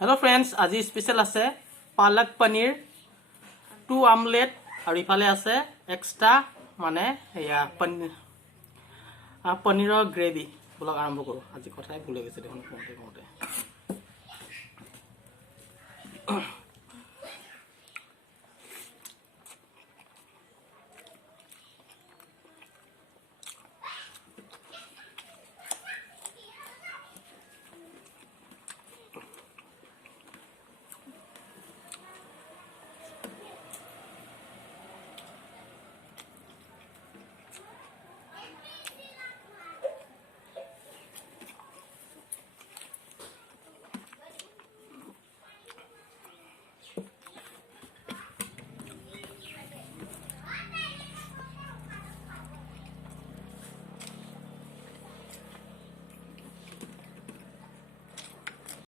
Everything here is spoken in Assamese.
हेलो फ्रेंड्स आज स्पेशल আছে पालक पनीर 2 ऑमलेट और इफाले আছে एक्स्ट्रा माने या पनीर ग्रेवी ब्लॉग आरंभ करो आज কথাই ভুলে গেছে দেখুন কোনতে